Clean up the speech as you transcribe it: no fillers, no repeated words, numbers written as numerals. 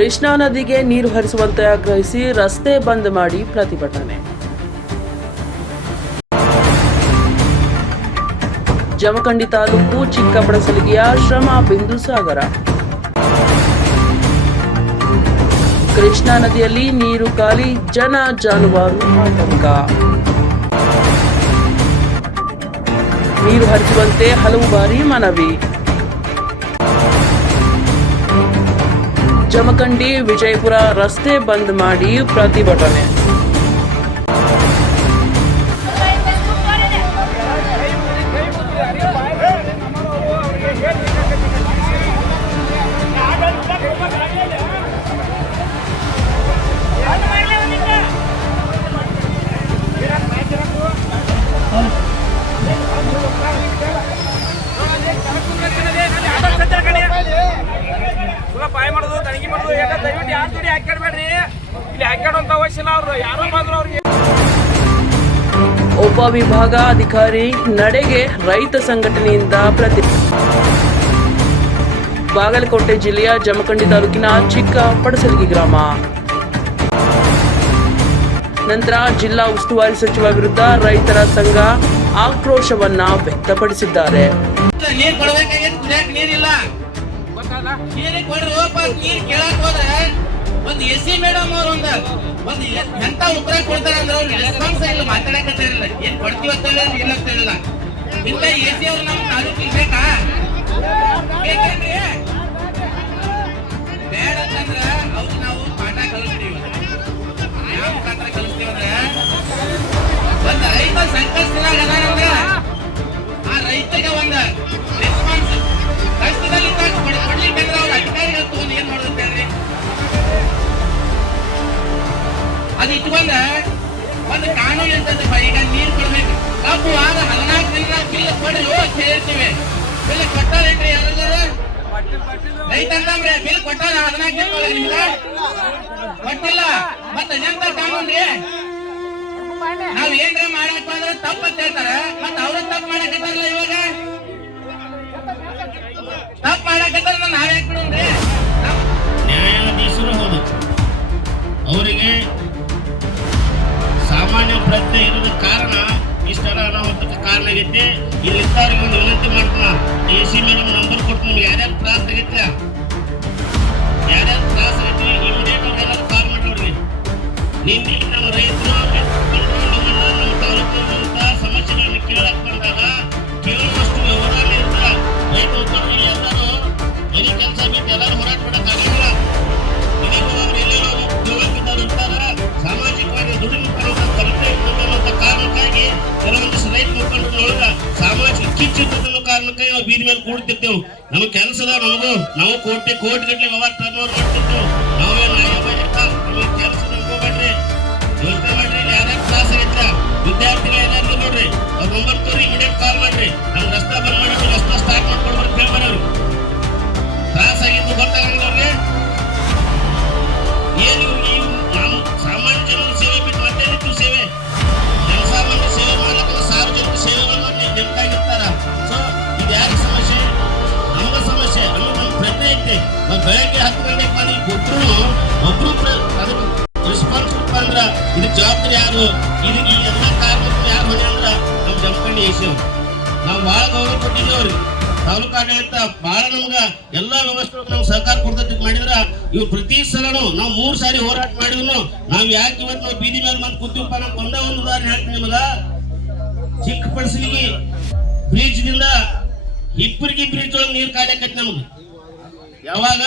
ಕೃಷ್ಣಾ ನದಿಗೆ ನೀರು ಹರಿಸುವಂತೆ ಆಗ್ರಹಿಸಿ ರಸ್ತೆ ಬಂದ್ ಮಾಡಿ ಪ್ರತಿಭಟನೆ. ಜಮಖಂಡಿ ತಾಲೂಕು ಚಿಕ್ಕಪಡಸಲಗಿಯ ಶ್ರಮ ಬಿಂದುಸಾಗರ. ಕೃಷ್ಣಾ ನದಿಯಲ್ಲಿ ನೀರು ಖಾಲಿ, ಜನ ಜಾನುವಾರು ಆತಂಕ. ನೀರು ಹರಿಸುವಂತೆ ಹಲವು ಬಾರಿ ಮನವಿ. ಜಮಖಂಡಿ ವಿಜಯಪುರ ರಸ್ತೆ ಬಂದ್ ಮಾಡಿ ಪ್ರತಿಭಟನೆ. ಉಪವಿಭಾಗಾಧಿಕಾರಿ ನಡೆಗೆ ರೈತ ಸಂಘಟನೆಯಿಂದ ಬಾಗಲಕೋಟೆ ಜಿಲ್ಲೆಯ ಜಮಖಂಡಿ ತಾಲೂಕಿನ ಚಿಕ್ಕ ಪಡಸಲಗಿ ಗ್ರಾಮ. ನಂತರ ಜಿಲ್ಲಾ ಉಸ್ತುವಾರಿ ಸಚಿವ ವಿರುದ್ಧ ರೈತರ ಸಂಘ ಆಕ್ರೋಶವನ್ನ ವ್ಯಕ್ತಪಡಿಸಿದ್ದಾರೆ. ಒಂದು ಎಸಿ ಮೇಡಮ್ ಅವರು ಒಂದು ಎಂತ ಉತ್ತರ ಕೊಡ್ತಾರೆ ಅಂದ್ರೆ ಅವ್ರು ರೆಸ್ಪಾನ್ಸ್ ಇಲ್ಲ, ಮಾತಾಡಕತ್ತಿರಲಿಲ್ಲ. ಏನ್ ಕೊಡ್ತೀವಿ ಅಂತ ಇಲ್ಲ ಅಂತ ಹೇಳಿಲ್ಲ. ಇಲ್ಲ ಎಸಿ ಅವ್ರು ನಮ್ಮ ತಾಲೂಕಿಗೆ ಬೇಕಾ? ಬೇಕೇನ್ರಿ? ಬೇಡ ಅಂತಂದ್ರ ಅವ್ರು ನಾವು ಪಾಠ ಕಲಿಸ್ತೀವಿ. ಯಾವ ಪಾಠ ಕಲಿಸ್ತೀವಿ ಅಂದ್ರೆ ಒಂದು ರೈತ ಸಂಕಷ್ಟದಾಗ ಅದಾನಂದ್ರ ಆ ರೈತಗೆ ಒಂದು ರೆಸ್ಪಾನ್ಸ್ ಕಷ್ಟದಲ್ಲಿ ಕೊಡ್ಲಿಕ್ಕಂದ್ರೆ ಅವ್ರ ಅಧಿಕಾರಿಗಳು ತಗೊಂಡು ಏನ್ ಮಾಡೋದಂತ ಹೇಳ್ರಿ, ಅದು ಇಟ್ಕೊಂಡ ಒಂದು ಕಾನೂನು ಇರ್ತದಪ್ಪ. ಈಗ ನೀರು ಕೊಡ್ಬೇಕು, ಕಬ್ಬು ಆದ 14 ದಿನ ಬಿಲ್ ಕೊಡಿ ಅಂತ ಹೇಳ್ತೀವಿ. ಬಿಲ್ ಕೊಟ್ಟಾರೇನ್ರಿ? ಎಲ್ಲರೂ ರೈತ ಅಂತಂದ್ರೆ ಬಿಲ್ ಕೊಟ್ಟಾರ 14 ದಿನ ಒಳಗೆ ನಿಮ್ಗೆ ಕೊಟ್ಟಿಲ್ಲ. ಮತ್ತೆ ಎಂತ ಕಾನೂನು ರೀ? ನಾವ್ ಏನ್ರ ಮಾಡಕ್ ಬಂದ್ರೆ ತಪ್ಪ ಅಂತ ಹೇಳ್ತಾರ, ಮತ್ತೆ ಅವ್ರ ತಪ್ಪು ಮಾಡಕತ್ತಾರಲ್ಲ. ಇವಾಗ ತಪ್ಪು ಮಾಡಕತ್ತಾರ, ನಾವ್ಯಾಕೆ ಬಿಡೋಣ್ರಿ? ನ್ಯಾಯಾಧೀಶರು ಹೌದು, ಅವರಿಗೆ ಸಾಮಾನ್ಯ ಪ್ರಜ್ಞೆ ಇರೋದ ಕಾರಣ ಇಷ್ಟೆಲ್ಲ ಅನಾಹುತಕ್ಕೆ ಕಾರಣ ಆಗೈತೆ. ಇಲ್ಲಿದ್ದವ್ರಿಗೆ ಒಂದು ವಿನಂತಿ ಮಾಡ್ತಾನ, ಎಸಿ ಮೇಡಮ್ ನಂಬರ್ ಕೊಟ್ಟು ನಿಮ್ಗೆ ಯಾರ್ಯಾರು ತ್ರಾಸ ಆಗೈತೆ, ಯಾರ್ಯಾರು ತ್ರಾಸ ಆಗೈತಿ ಇಮಿಡಿಯೇಟ್ ಅವ್ರೆಲ್ಲರೂ ಕಾಲ್ ಮಾಡೋರಿಗೆ. ನಿನ್ನೆ ನಮ್ಮ ರೈತರು ನಮ್ಮ ತಾಲೂಕಿನಂತ ಸಮಸ್ಯೆಗಳನ್ನ ಕೇಳಕ್ ಬಂದಾಗ ಕೇಳುವಷ್ಟು ವ್ಯವಧಾನ ಇರ್ತ ರೈತ ಹೋಗ್ತಾರೆ. ಎಲ್ಲರೂ ಮನೆ ಕೆಲಸ ಬಿಟ್ಟು ಎಲ್ಲರೂ ಹೋರಾಟ ಮಾಡಕ್ಕಾಗಲ್ಲ. ಮನೆಗೆ ಹೋಗೋರು ಎಲ್ಲೆಲ್ಲೋ ದೇವಕ್ಕಿದ್ದವ್ರು ಇರ್ತಾರ. ಸಾಮಾಜಿಕವಾಗಿ ದುಡಿಮೆ ಕೊರತೆ ಇರ್ತಕ್ಕಂಥ ಕಾರಣಕ್ಕಾಗಿ ಕೆಲವೊಂದಿಷ್ಟು ರೈತ ಮುಖಂಡರು ನೋಡಿದ ಸಾಮಾಜಿಕ ಕಿಚ್ಚಿರ್ತಕ್ಕಂಥ ಕಾರಣಕ್ಕಾಗಿ ನಾವು ಬೀದಿ ಮೇಲೆ ಕೂಡ್ತಿರ್ತೇವೆ. ನಮ್ಮ ಕೆಲಸದ ನಾವು ಕೋಟಿ ಗಟ್ಟಲೆ ವ್ಯವಹಾರ ಟರ್ನೋವರ್ ಮಾಡ್ತಿರ್ತೇವೆ. ನಾವೇನು ನಮಗೆ ಕೆಲಸ ನಂಬ್ಕೋಬೇಡ್ರಿ, ಯೋಚನೆ ಮಾಡ್ರಿ. ಇಲ್ಲಿ ಯಾರ್ಯಾರು ಕ್ಲಾಸ್ ಆಗೈತ್ರ ವಿದ್ಯಾರ್ಥಿಗಳು ಏನಾದ್ರು ನೋಡ್ರಿ, ಅವ್ರ ನಂಬರ್ ತೋರಿ ಇಮಿಡಿಯೇಟ್ ಕಾಲ್ ಮಾಡ್ರಿ. ನಮ್ಗೆ ರಸ್ತೆ ಬಂದ್ ಮಾಡೋರು, ರಸ್ತೆ ಸ್ಟಾರ್ಟ್ ಮಾಡ್ಕೊಡ್ಬಾರ್ದು ಕೇಳ್ಬರೋರು. ಕ್ಲಾಸ್ ಆಗಿದ್ದು ಗೊತ್ತಾಗಲ್ಲ ಅವ್ರಿಗೆ. ಏನು ನಾವು ಸಾಮಾನ್ಯ ಜನರ ಸೇವೆ ಬಿಟ್ಟು ಮತ್ತೆ ಸೇವೆ, ಜನಸಾಮಾನ್ಯ ಸೇವೆ ಮಾಡ್ಲಿಕ್ಕೆ ಸಾರ್ವಜನಿಕ ಸೇವೆಗಳನ್ನು ನೆನಪಾಗಿರ್ತಾರ. ಸೊ ಇದು ಯಾರ ಸಮಸ್ಯೆ? ನಮ್ಗ ಸಮಸ್ಯೆ. ನಮಗೆ ನಮ್ಮ ಪ್ರಜ್ಞೆ ಐತಿ. ನಾವು ಬೆಳಗ್ಗೆ 10 ಗಂಟೆಗೆ ಬಂದು ಕೊಟ್ಟರು ಒಬ್ರು ಅದಕ್ಕೆ ರೆಸ್ಪಾನ್ಸಿಬಲ್ ಅಂದ್ರ ಇದಕ್ಕೆ ಜವಾಬ್ದಾರಿ ಯಾರು? ಇದಕ್ಕೆ ಈ ಎಲ್ಲ ಕಾರಣಕ್ಕೂ ಯಾರು ಹೊಣೆ ಅಂದ್ರ ನಮ್ಮ ಜಮಖಂಡಿ ಎಸಿ. ನಾವು ಭಾಳ ಗೌರವ ಕೊಟ್ಟಿದ್ದೇವ್ರಿ. ತಾಲೂಕು ಆಡಳಿತ ಬಹಳ ನಮ್ಗ ಎಲ್ಲಾ ವ್ಯವಸ್ಥೆ ನಮ್ಗೆ ಸಹಕಾರ ಕೊಡ್ತೈತಿ ಮಾಡಿದ್ರ ಇವ್ ಪ್ರತಿ ಸಲನು ನಾವು 3 ಸಾರಿ ಹೋರಾಟ ಮಾಡಿದ್ರು. ನಾವ್ ಯಾಕೆ ಇವತ್ತು ನಾವು ಬೀದಿ ಮೇಲೆ ಬಂದು ಕೂತೀವಪ್ಪ? ನಮ್ಗೆ ಒಂದೇ ಒಂದು ಉದಾಹರಣೆ ಹೇಳ್ತೀನಿ ನಿಮಗ. ಚಿಕ್ಕ ಪಡಸಲಿಗಿ ಬ್ರಿಡ್ಜ್ ದಿಂದ ಹಿಪ್ಪರಿಗೆ ಬ್ರಿಡ್ಜ್ ಒಳಗೆ ನೀರು ಕಾಡಕೈತಿ ನಮ್ಗೆ. ಯಾವಾಗ